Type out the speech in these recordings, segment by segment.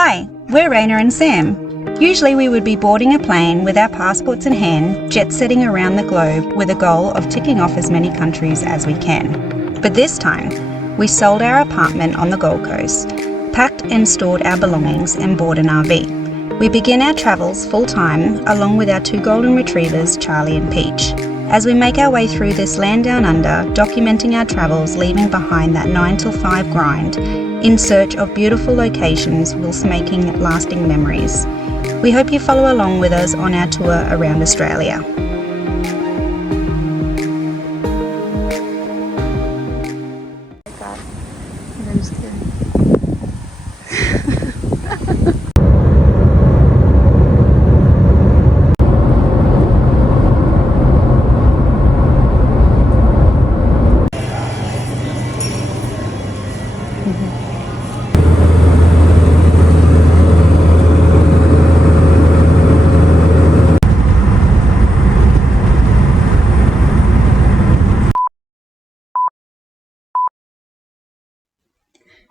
Hi, we're Raina and Sam. Usually we would be boarding a plane with our passports in hand, jet-setting around the globe with a goal of ticking off as many countries as we can. But this time, we sold our apartment on the Gold Coast, packed and stored our belongings and bought an RV. We begin our travels full-time along with our two golden retrievers, Charlie and Peach. As we make our way through this land down under, documenting our travels, leaving behind that 9 till 5 grind, in search of beautiful locations whilst making lasting memories. We hope you follow along with us on our tour around Australia.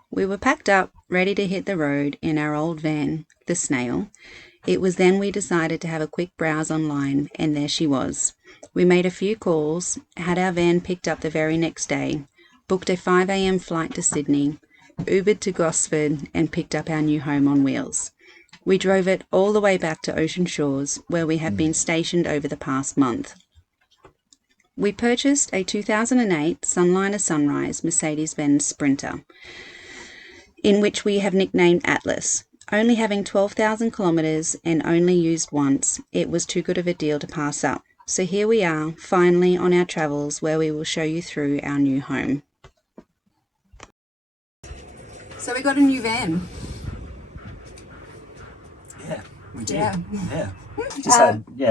We were packed up, ready to hit the road in our old van, the Snail. It was then we decided to have a quick browse online, and there she was. We made a few calls, had our van picked up the very next day, booked a 5 a.m. flight to Sydney, Ubered to Gosford, and picked up our new home on wheels. We drove it all the way back to Ocean Shores, where we have been stationed over the past month. We purchased a 2008 Sunliner Sunrise Mercedes-Benz Sprinter, in which we have nicknamed Atlas. Only having 12,000 kilometres and only used once, it was too good of a deal to pass up. So here we are, finally on our travels, where we will show you through our new home. So we got a new van. Yeah, we did. Yeah.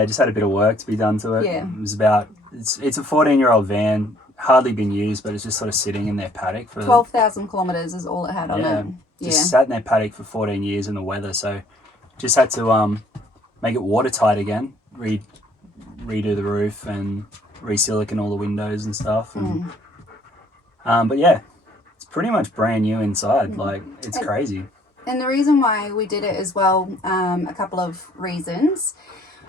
Just had a bit of work to be done to it. Yeah. It was about, it's a 14-year-old van, hardly been used, but it's just sort of sitting in their paddock for 12,000 kilometres is all it had on it. Just sat in their paddock for 14 years in the weather, so just had to make it watertight again, redo the roof and re-silicon all the windows and stuff. And, but yeah, it's pretty much brand new inside. Like, it's crazy. And the reason why we did it as well, a couple of reasons.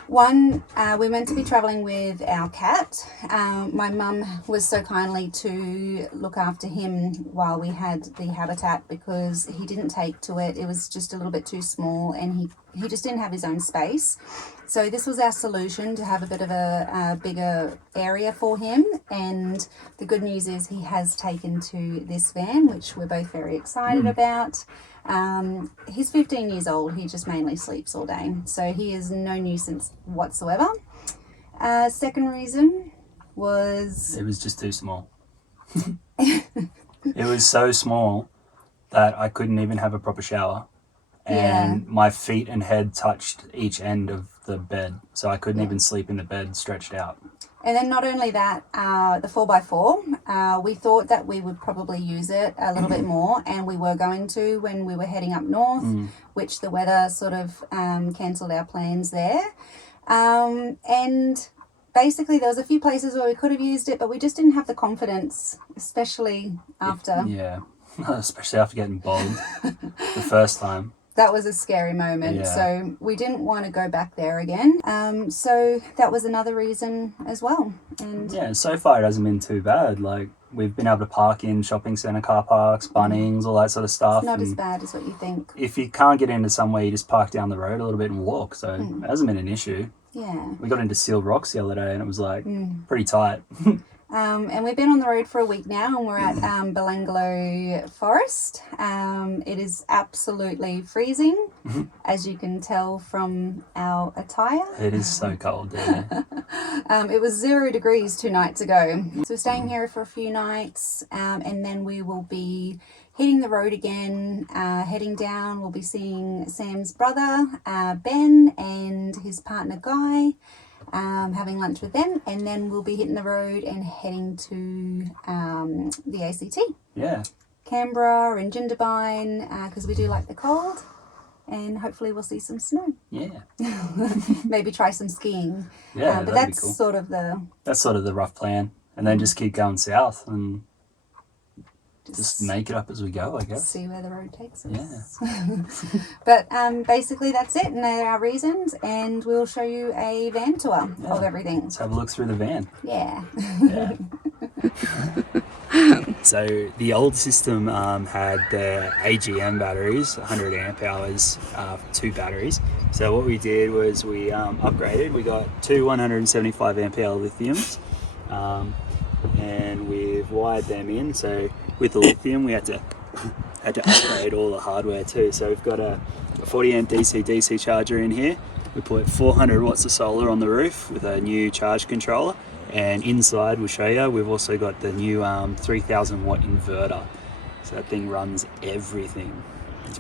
One, we're meant to be travelling with our cat. My mum was so kindly to look after him while we had the habitat, because he didn't take to it. It was just a little bit too small, and he just didn't have his own space. So this was our solution, to have a bit of a bigger area for him. And the good news is he has taken to this van, which we're both very excited about. He's 15 years old. He just mainly sleeps all day, so he is no nuisance whatsoever. Second reason was... It was just too small. It was so small that I couldn't even have a proper shower. And my feet and head touched each end of the bed, so I couldn't even sleep in the bed stretched out. And then not only that, the 4x4, we thought that we would probably use it a little bit more, and we were going to when we were heading up north, which the weather sort of cancelled our plans there. And basically there was a few places where we could have used it, but we just didn't have the confidence, especially after... Yeah, especially after getting bogged the first time. That was a scary moment, so we didn't want to go back there again. So that was another reason as well. And yeah, so far it hasn't been too bad. Like, we've been able to park in shopping centre car parks, Bunnings, all that sort of stuff. It's not as bad as what you think. If you can't get into somewhere, you just park down the road a little bit and walk, so it hasn't been an issue. Yeah. We got into Sealed Rocks the other day and it was like pretty tight. And we've been on the road for a week now, and we're at Belanglo Forest. It is absolutely freezing, as you can tell from our attire. It is so cold, yeah. It was 0 degrees 2 nights ago. So we're staying here for a few nights, and then we will be hitting the road again, heading down. We'll be seeing Sam's brother, Ben, and his partner, Guy. Having lunch with them, and then we'll be hitting the road and heading to the ACT. Yeah. Canberra and Jindabyne, because we do like the cold, and hopefully we'll see some snow. Yeah. Maybe try some skiing. Yeah, but that'd that's be cool. sort of the... That's sort of the rough plan, and then just keep going south and just make it up as we go, I guess. See where the road takes us. Yeah. But basically that's it, and they're our reasons, and we'll show you a van tour of everything. Let's have a look through the van. Yeah. Yeah. So the old system had the AGM batteries, 100 amp hours, 2 batteries. So what we did was we upgraded. We got 2 175 amp hour lithiums, and we've wired them in. So with the lithium, we had to upgrade all the hardware too. So we've got a 40 amp DC charger in here. We put 400 watts of solar on the roof with a new charge controller. And inside, we'll show you, we've also got the new 3000 watt inverter. So that thing runs everything.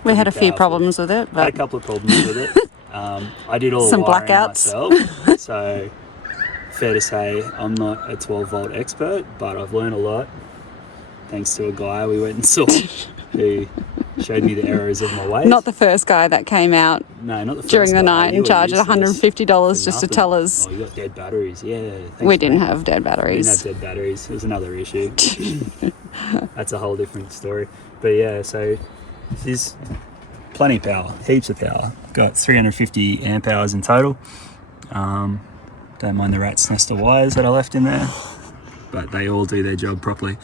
We had a few problems with it. But... had a couple of problems with it. I did all some the wiring blackouts myself. So fair to say, I'm not a 12 volt expert, but I've learned a lot. Thanks to a guy we went and saw who showed me the errors of my ways. Not the first guy that came out during the night and charged $150 just to tell us. Oh, you got dead batteries. Yeah. We didn't have dead batteries. We didn't have dead batteries. It was another issue. That's a whole different story. But yeah, so this is plenty of power, heaps of power. Got 350 amp hours in total. Don't mind the rat's nest of wires that I left in there, but they all do their job properly.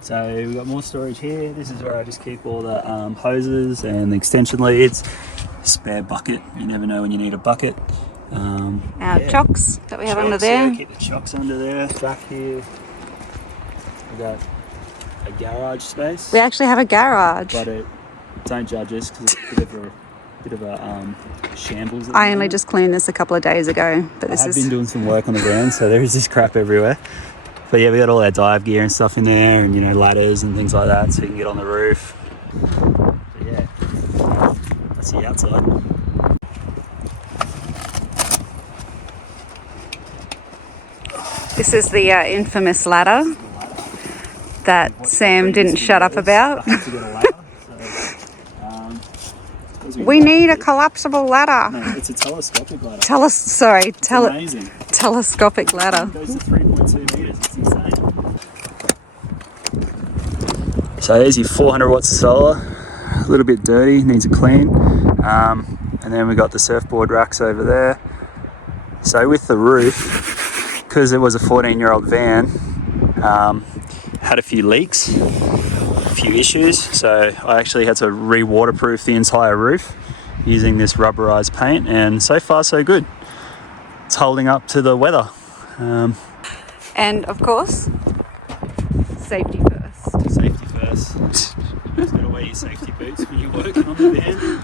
So we've got more storage here. This is where I just keep all the hoses and the extension leads. Spare bucket. You never know when you need a bucket. Our chocks that we have under there. Yeah, keep the chocks under there. Back here, we've got a garage space. We actually have a garage. But don't judge us because it's a bit of a shambles. I only just cleaned this a couple of days ago. But I have been doing some work on the ground, so there is this crap everywhere. But yeah, we got all our dive gear and stuff in there, and ladders and things like that, so you can get on the roof. But yeah, that's the outside. This is the infamous ladder that Sam didn't shut up about. We need a collapsible ladder. No, it's a telescopic ladder. Amazing. Telescopic ladder. It goes to 3.2 meters. It's insane. So there's your 400 watts of solar. A little bit dirty, needs a clean. And then we got the surfboard racks over there. So with the roof, because it was a 14-year-old van, had a few leaks, a few issues. So I actually had to re-waterproof the entire roof using this rubberized paint, and so far so good. It's holding up to the weather. And of course, safety first. Safety first. You've got to wear your safety boots when you're working on the van.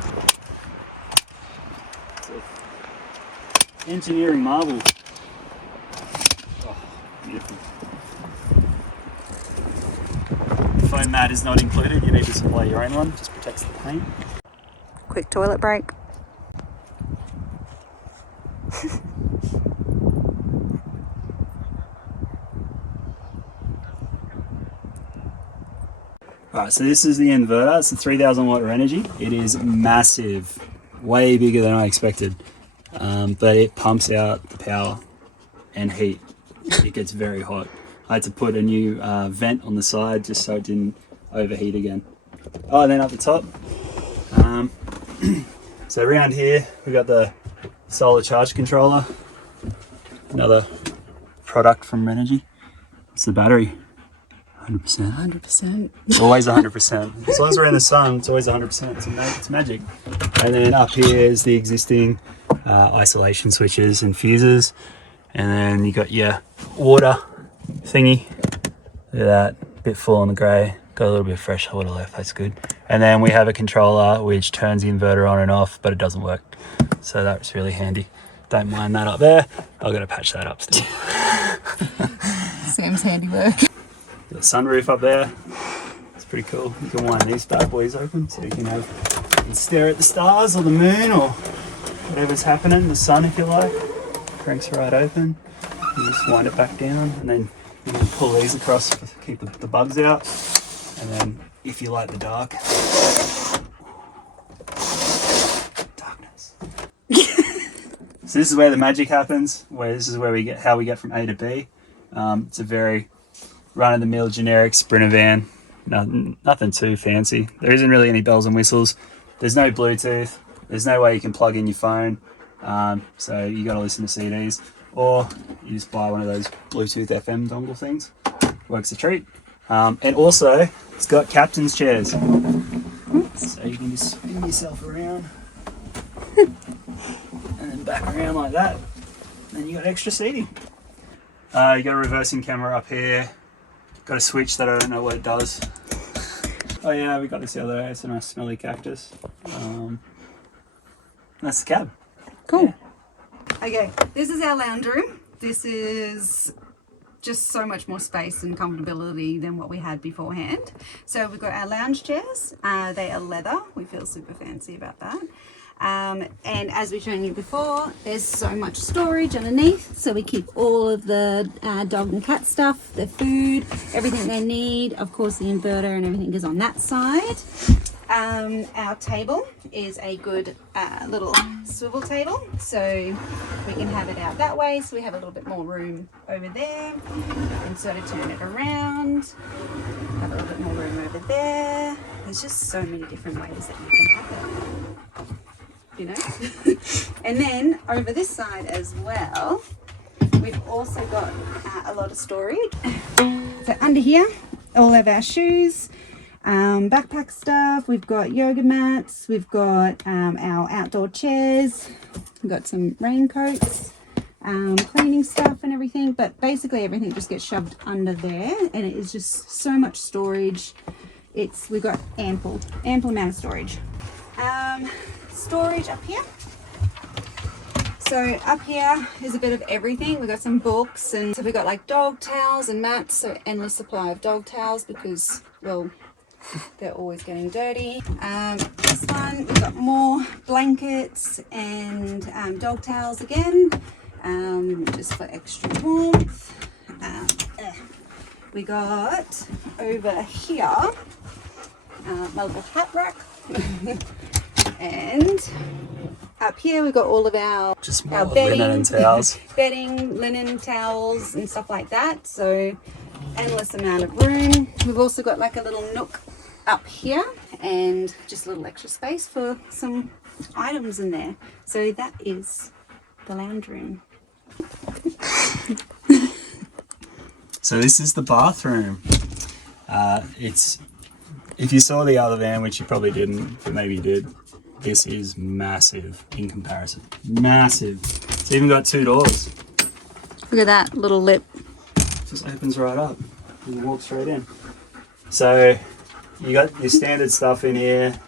It's engineering marvel. Oh, beautiful. Foam mat is not included. You need to supply your own one. Just protects the paint. Quick toilet break. Alright, so this is the inverter. It's a 3000 watt of energy. It is massive, way bigger than I expected, but it pumps out the power and heat. It gets very hot. I had to put a new vent on the side just so it didn't overheat again. Oh, and then up the top, so around here we got the solar charge controller, another product from Energy. It's the battery. 100%. 100%. It's always 100%. As long as we're in the sun, it's always 100%. It's magic. And then up here is the existing isolation switches and fuses. And then you got your water thingy. Look at that, bit full on the grey. Got a little bit of fresh water left, that's good. And then we have a controller which turns the inverter on and off, but it doesn't work. So that's really handy. Don't mind that up there. I've got to patch that up still. Sam's handiwork. The sunroof up there, it's pretty cool. You can wind these bad boys open so you can stare at the stars or the moon or whatever's happening, the sun if you like. Cranks right open. You just wind it back down, and then you can pull these across to keep the bugs out. And then if you like the dark, darkness. So this is where the magic happens. This is where we get how we get from A to B. It's a very run-of-the-mill generic Sprinter van. Nothing too fancy. There isn't really any bells and whistles. There's no Bluetooth. There's no way you can plug in your phone. So you got to listen to CDs, or you just buy one of those Bluetooth FM dongle things. Works a treat. And also, it's got captain's chairs, so you can just spin yourself around and then back around like that. And you got extra seating. You got a reversing camera up here. Got a switch that I don't know what it does. Oh yeah, we got this the other day. It's a nice smelly cactus. That's the cab. Cool. Yeah. Okay, this is our lounge room. This is just so much more space and comfortability than what we had beforehand. So we've got our lounge chairs. They are leather. We feel super fancy about that. And as we've shown you before, there's so much storage underneath, so we keep all of the dog and cat stuff, their food, everything they need. Of course, the inverter and everything is on that side. Our table is a good little swivel table, so we can have it out that way, so we have a little bit more room over there, and sort of turn it around, have a little bit more room over there. There's just so many different ways that you can have it, you know. And then over this side as well, we've also got a lot of storage. So under here, all of our shoes, backpack stuff, we've got yoga mats, we've got our outdoor chairs, we've got some raincoats, cleaning stuff and everything, but basically everything just gets shoved under there, and it is just so much storage. We've got ample amount of storage. Storage up here. So up here is a bit of everything. We've got some books, and so we've got like dog towels and mats, so endless supply of dog towels because, well, they're always getting dirty. This one, we've got more blankets and dog towels again, just for extra warmth. We got over here my little hat rack. And up here we've got all of our bedding, linen and towels. bedding, linen, towels and stuff like that. So endless amount of room. We've also got like a little nook up here and just a little extra space for some items in there. So that is the lounge room. So this is the bathroom. If you saw the other van, which you probably didn't, but maybe you did, this is massive in comparison. Massive. It's even got 2 doors. Look at that little lip. Just opens right up and walk straight in. So you got your standard stuff in here.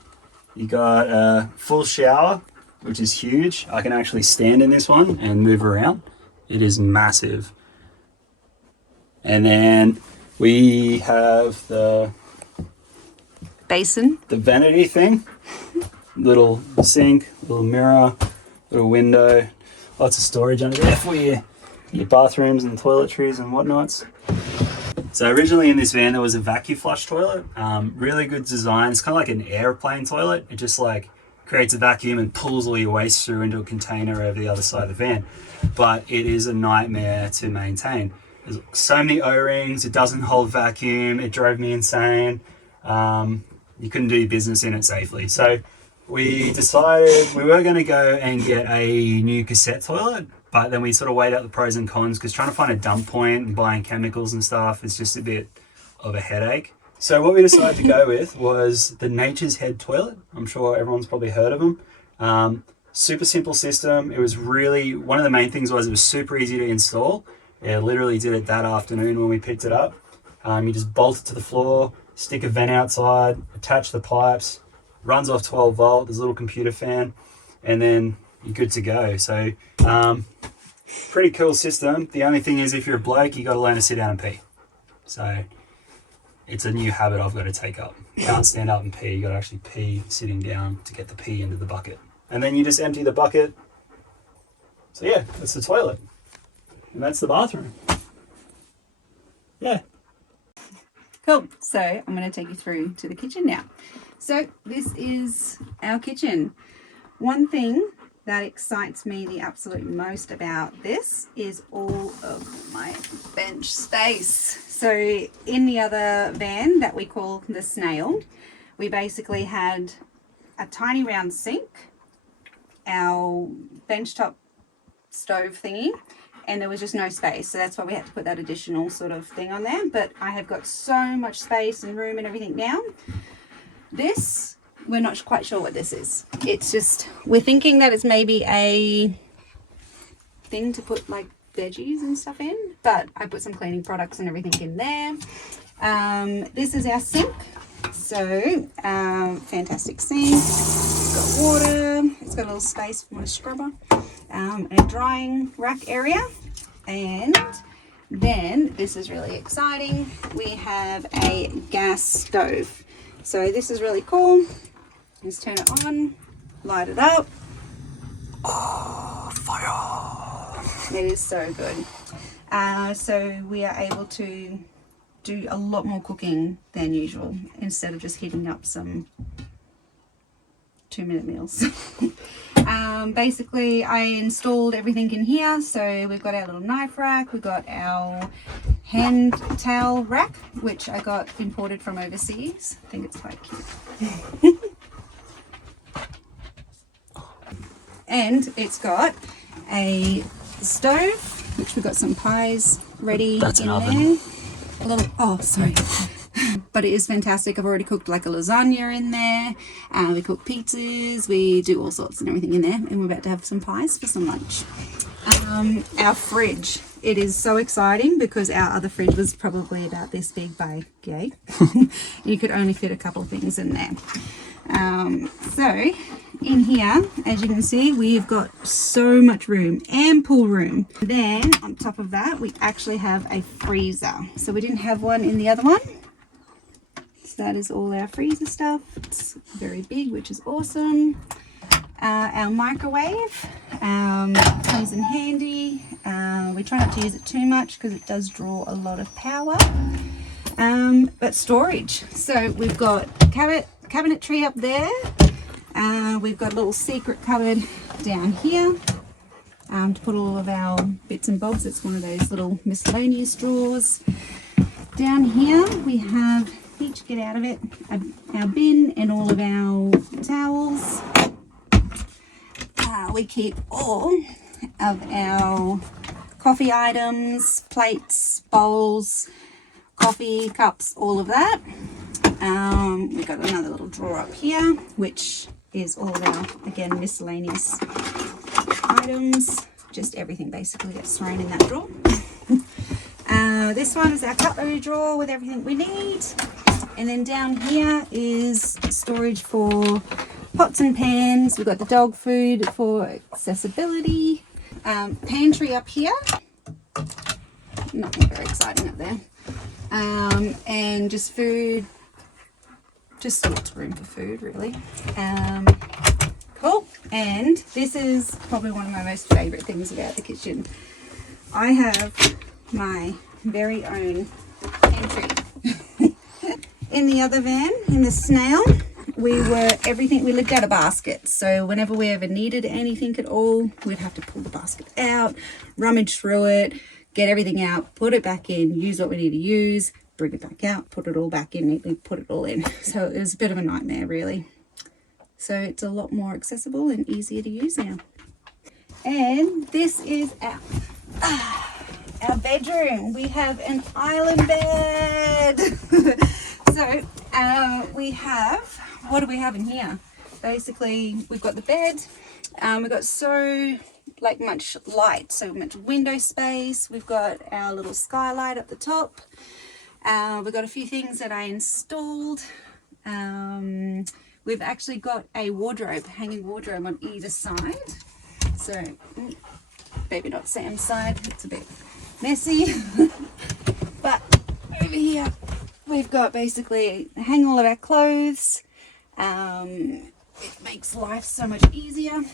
You got a full shower, which is huge. I can actually stand in this one and move around. It is massive. And then we have the basin, the vanity thing, little sink, little mirror, little window, lots of storage under there for your bathrooms and toiletries and whatnots. So originally in this van there was a vacuum flush toilet. Really good design. It's kind of like an airplane toilet. It just like creates a vacuum and pulls all your waste through into a container over the other side of the van. But it is a nightmare to maintain. There's so many O-rings, it doesn't hold vacuum, it drove me insane. You couldn't do business in it safely. So we decided we were going to go and get a new cassette toilet, but then we sort of weighed out the pros and cons because trying to find a dump point and buying chemicals and stuff is just a bit of a headache. So what we decided to go with was the Nature's Head toilet. I'm sure everyone's probably heard of them. Super simple system. It was really, one of the main things was it was super easy to install. Yeah, literally did it that afternoon when we picked it up. You just bolt it to the floor, stick a vent outside, attach the pipes, runs off 12 volt, there's a little computer fan, and then you're good to go. So pretty cool system. The only thing is if you're a bloke, you got to learn to sit down and pee. So it's a new habit I've got to take up. You can't stand up and pee, you got to actually pee sitting down to get the pee into the bucket. And then you just empty the bucket. So yeah, that's the toilet. And that's the bathroom. Yeah. Cool. So I'm going to take you through to the kitchen now. So this is our kitchen. One thing that excites me the absolute most about this is all of my bench space. So in the other van that we call the Snail, we basically had a tiny round sink, our benchtop stove thingy, and there was just no space, so that's why we had to put that additional sort of thing on there. But I have got so much space and room and everything now. This, we're not quite sure what this is. It's just, we're thinking that it's maybe a thing to put like veggies and stuff in, but I put some cleaning products and everything in there. This is our sink. So fantastic sink. It's got water. It's got a little space for my scrubber. A drying rack area. And then this is really exciting. We have a gas stove. So this is really cool. Just turn it on, light it up. Oh, fire! It is so good. So we are able to do a lot more cooking than usual instead of just heating up some 2-minute meals. Basically, I installed everything in here. So we've got our little knife rack, we've got our hand towel rack, which I got imported from overseas. I think it's quite cute. And it's got a stove, which we've got some pies ready. That's in an oven. there. A little, oh, sorry. But it is fantastic. I've already cooked like a lasagna in there. We cook pizzas. We do all sorts and everything in there. And we're about to have some pies for some lunch. Our fridge. It is so exciting because our other fridge was probably about this big by yay. You could only fit a couple of things in there. So in here, as you can see, we've got so much room, ample room. Then on top of that, we actually have a freezer. So we didn't have one in the other one. So that is all our freezer stuff. It's very big, which is awesome. Our microwave comes in handy. We try not to use it too much because it does draw a lot of power. But storage. So we've got cabinetry up there. We've got a little secret cupboard down here to put all of our bits and bobs. It's one of those little miscellaneous drawers. Down here we have, each get out of it, our bin and all of our towels. We keep all of our coffee items, plates, bowls, coffee cups, all of that. We've got another little drawer up here, which is all of our, again, miscellaneous items. Just everything basically gets thrown in that drawer. This one is our cutlery drawer with everything we need. And then down here is storage for pots and pans. We've got the dog food for accessibility. Pantry up here. Not very exciting up there. And just food. Just lots of room for food, really. Cool. And this is probably one of my most favourite things about the kitchen. I have my very own pantry. In the other van, in the Snail, we lived out of baskets. So whenever we ever needed anything at all, we'd have to pull the basket out, rummage through it, get everything out, put it back in, use what we need to use, bring it back out, put it all back in neatly, put it all in. So it was a bit of a nightmare, really. So it's a lot more accessible and easier to use now. And this is our bedroom. We have an island bed. So we have, what do we have in here? Basically, we've got the bed. We've got so much light, so much window space. We've got our little skylight up the top. We've got a few things that I installed. We've actually got a wardrobe, hanging wardrobe on either side. So, maybe not Sam's side, it's a bit messy. But over here, we've got basically hang all of our clothes. It makes life so much easier.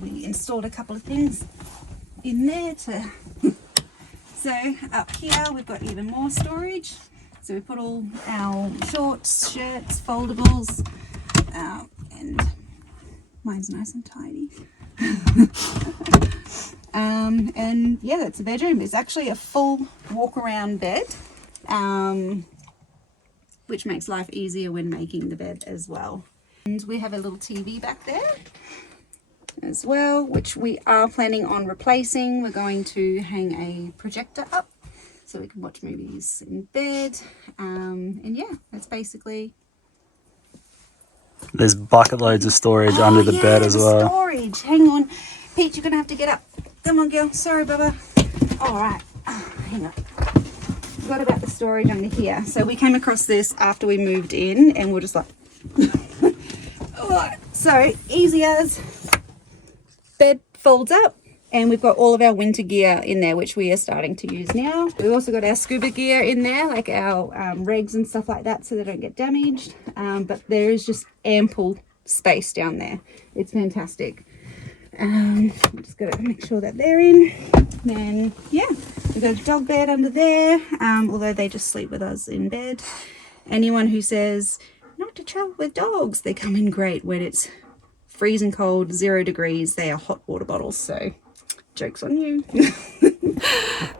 We installed a couple of things in there to... So up here we've got even more storage. So we put all our shorts, shirts, foldables, and Mine's nice and tidy. And yeah, that's the bedroom. It's actually a full walk around bed, which makes life easier when making the bed as well. And we have a little TV back there as well, which we are planning on replacing. We're going to hang a projector up so we can watch movies in bed. And yeah, that's basically... There's bucket loads of storage under the bed as well. Storage. Hang on. Peach, you're going to have to get up. Come on, girl. Sorry, Bubba. All right. Hang on. Forgot about the storage under here. So we came across this after we moved in and we're just like... All right. So, easy as... Bed folds up. And we've got all of our winter gear in there, which we are starting to use now. We've also got our scuba gear in there, like our regs and stuff like that, so they don't get damaged. But there is just ample space down there. It's fantastic. Just got to make sure that they're in. Then, yeah, we've got a dog bed under there, although they just sleep with us in bed. Anyone who says not to travel with dogs, they come in great when it's freezing cold, 0 degrees. They are hot water bottles, so... Joke's on you.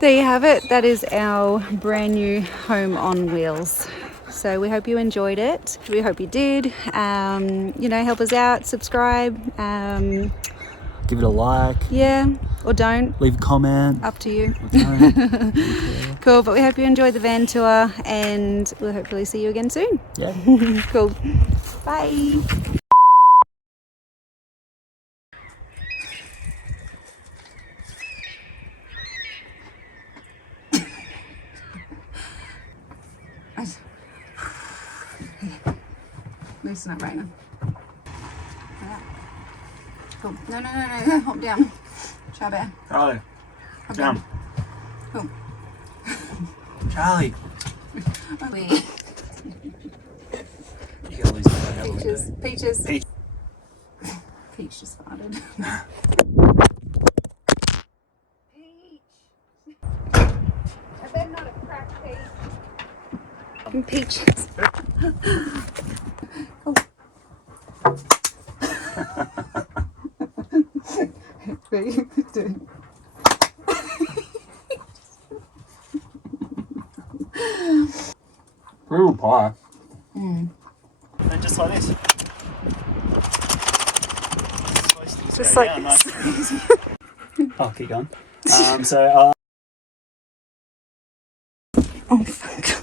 There you have it. That is our brand new home on wheels. So we hope you enjoyed it. We hope you did. You know, help us out, subscribe. Give it a like. Yeah, or don't. Leave a comment. Up to you. Don't. Cool, but we hope you enjoyed the van tour and we'll hopefully see you again soon. Yeah. Cool. Bye. Loosen up, Raina. Cool. No, hop down. Bear. Charlie, down. Cool. Charlie. Weird. You gotta lose the Peaches. Peach. Peach just farted. Peach. I bet not a crack, Peach. Peaches. Oh. Brutal pie. Mm. And just like this. Just like down, this. nice. Oh, keep going. So Oh fuck.